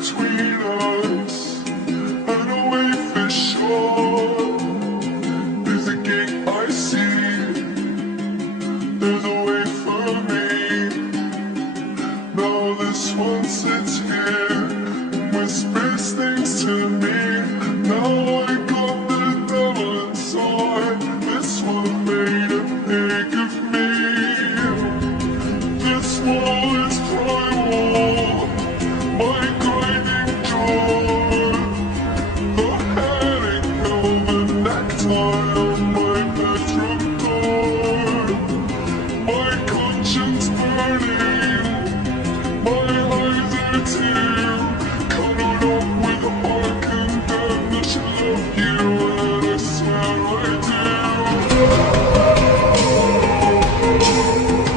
between us and away for sure. There's a gate I see, there's a way for me. Now this one sits here and whispers things to me. Now I got the devil inside, this one made a pig of me. This wall is drywall, my grinding jaw, the headache pill, the necktie on my bedroom door, my conscience burning, my